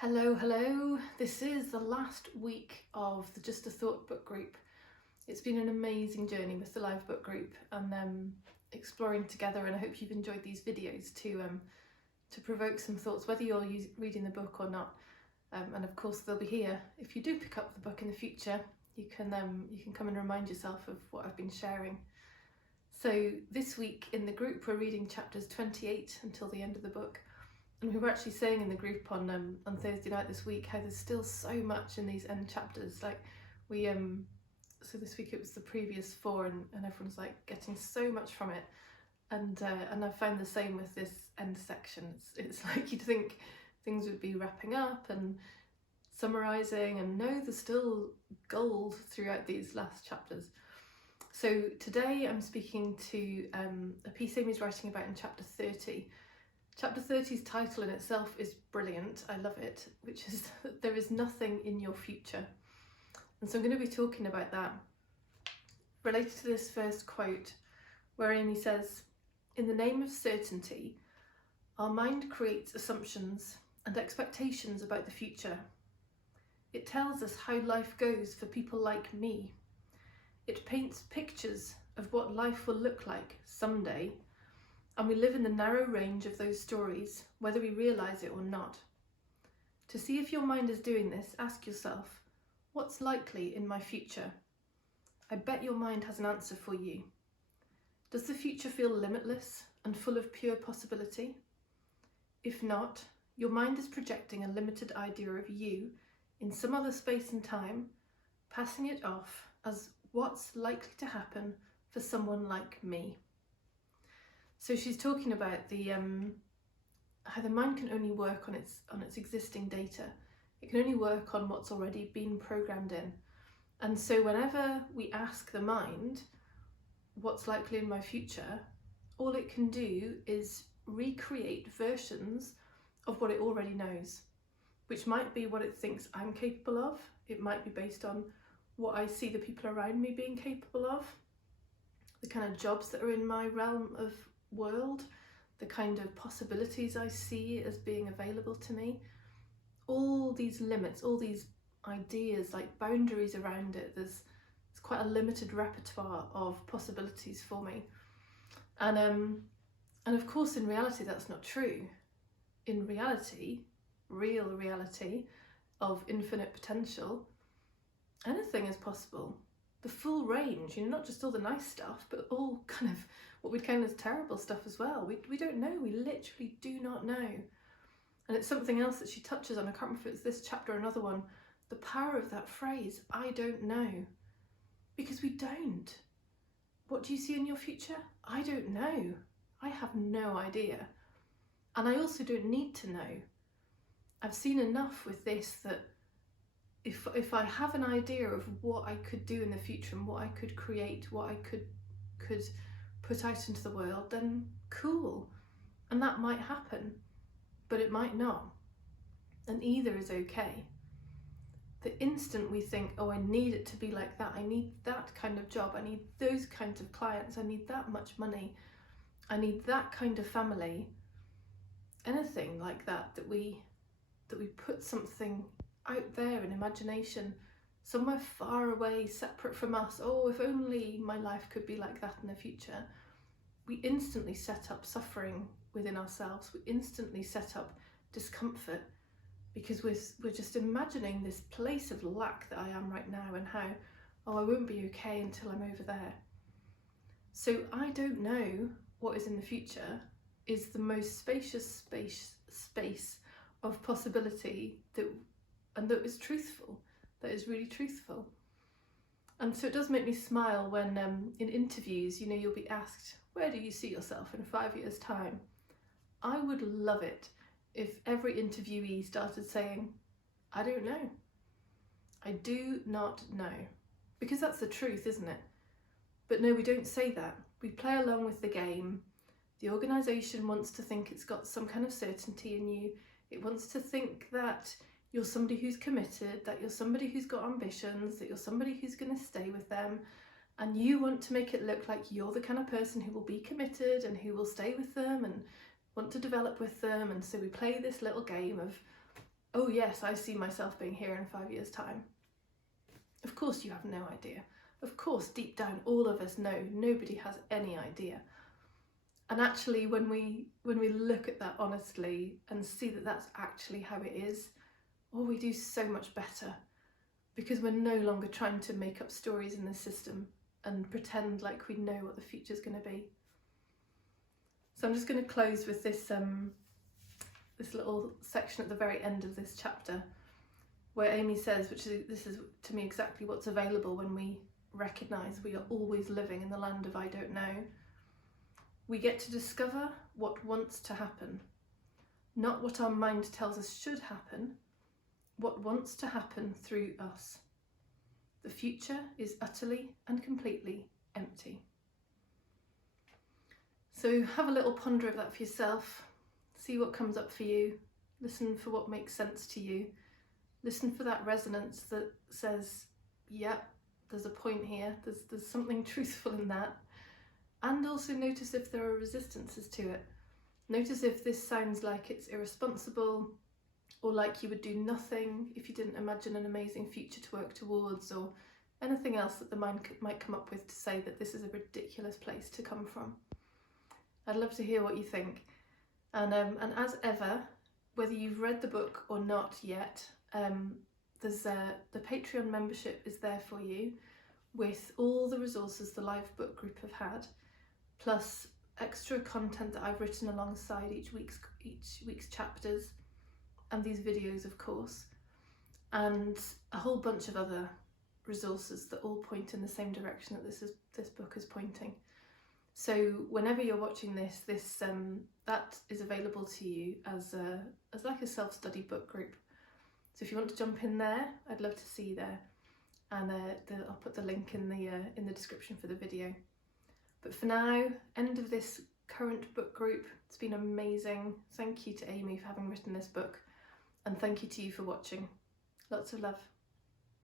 Hello. This is the last week of the Just a Thought book group. It's been an amazing journey with the live book group and exploring together, and I hope you've enjoyed these videos to provoke some thoughts, whether you're reading the book or not. And of course they'll be here. If you do pick up the book in the future, you can come and remind yourself of what I've been sharing. So this week in the group we're reading chapters 28 until the end of the book. And we were actually saying in the group on Thursday night this week how there's still so much in these end chapters. Like so this week it was the previous four, and everyone's like getting so much from it. And I found the same with this end section. It's like you'd think things would be wrapping up and summarising, and no, there's still gold throughout these last chapters. So today I'm speaking to a piece Amy's writing about in chapter 30. Chapter 30's title in itself is brilliant, I love it, which is that there is nothing in your future. And so I'm going to be talking about that, related to this first quote, where Amy says, "In the name of certainty, our mind creates assumptions and expectations about the future. It tells us how life goes for people like me. It paints pictures of what life will look like someday, and we live in the narrow range of those stories, whether we realise it or not. To see if your mind is doing this, ask yourself, what's likely in my future? I bet your mind has an answer for you. Does the future feel limitless and full of pure possibility? If not, your mind is projecting a limited idea of you in some other space and time, passing it off as what's likely to happen for someone like me." So she's talking about how the mind can only work on its existing data. It can only work on what's already been programmed in. And so whenever we ask the mind, what's likely in my future, all it can do is recreate versions of what it already knows, which might be what it thinks I'm capable of. It might be based on what I see the people around me being capable of, the kind of jobs that are in my realm of world, the kind of possibilities I see as being available to me. All these limits, all these ideas, like boundaries around it. There's quite a limited repertoire of possibilities for me. And of course in reality that's not true. In reality, real reality of infinite potential, anything is possible. The full range, not just all the nice stuff, but all kind of what we'd count as terrible stuff as well. We don't know, we literally do not know. And it's something else that she touches on, I can't remember if it's this chapter or another one, the power of that phrase, I don't know. Because we don't. What do you see in your future? I don't know. I have no idea. And I also don't need to know. I've seen enough with this that if I have an idea of what I could do in the future and what I could create, what I could put out into the world, then cool. And that might happen, but it might not. And either is okay. The instant we think, oh, I need it to be like that, I need that kind of job, I need those kinds of clients, I need that much money, I need that kind of family, anything like that, that we put something out there in imagination, somewhere far away, separate from us. Oh, if only my life could be like that in the future. We instantly set up suffering within ourselves. We instantly set up discomfort because we're just imagining this place of lack that I am right now, and how, oh, I won't be okay until I'm over there. So I don't know what is in the future is the most spacious space of possibility that is truthful, that is really truthful. And so it does make me smile when in interviews, you'll be asked, where do you see yourself in 5 years' time? I would love it if every interviewee started saying, I don't know. I do not know. Because that's the truth, isn't it? But no, we don't say that. We play along with the game. The organisation wants to think it's got some kind of certainty in you. It wants to think that you're somebody who's committed, that you're somebody who's got ambitions, that you're somebody who's going to stay with them, and you want to make it look like you're the kind of person who will be committed and who will stay with them and want to develop with them. And so we play this little game of oh yes, I see myself being here in 5 years' time. Of course you have no idea. Of course, deep down, all of us know. Nobody has any idea. And actually, when we look at that honestly and see that that's actually how it is, oh, we do so much better, because we're no longer trying to make up stories in the system and pretend like we know what the future's going to be. So I'm just going to close with this this little section at the very end of this chapter, where Amy says, this is to me exactly what's available when we recognise we are always living in the land of I don't know. We get to discover what wants to happen, not what our mind tells us should happen, what wants to happen through us. The future is utterly and completely empty. So have a little ponder of that for yourself, see what comes up for you, listen for what makes sense to you, listen for that resonance that says, yeah, there's a point here, there's something truthful in that. And also notice if there are resistances to it. Notice if this sounds like it's irresponsible, or like you would do nothing if you didn't imagine an amazing future to work towards, or anything else that the mind might come up with to say that this is a ridiculous place to come from. I'd love to hear what you think. And as ever, whether you've read the book or not yet, there's the Patreon membership is there for you, with all the resources the live book group have had, plus extra content that I've written alongside each week's chapters, and these videos of course, and a whole bunch of other resources that all point in the same direction that this book is pointing. So whenever you're watching this that is available to you as like a self-study book group. So if you want to jump in there, I'd love to see you there, and I'll put the link in the description for the video. But for now, end of this current book group. It's been amazing. Thank you to Amy for having written this book, and thank you to you for watching. Lots of love.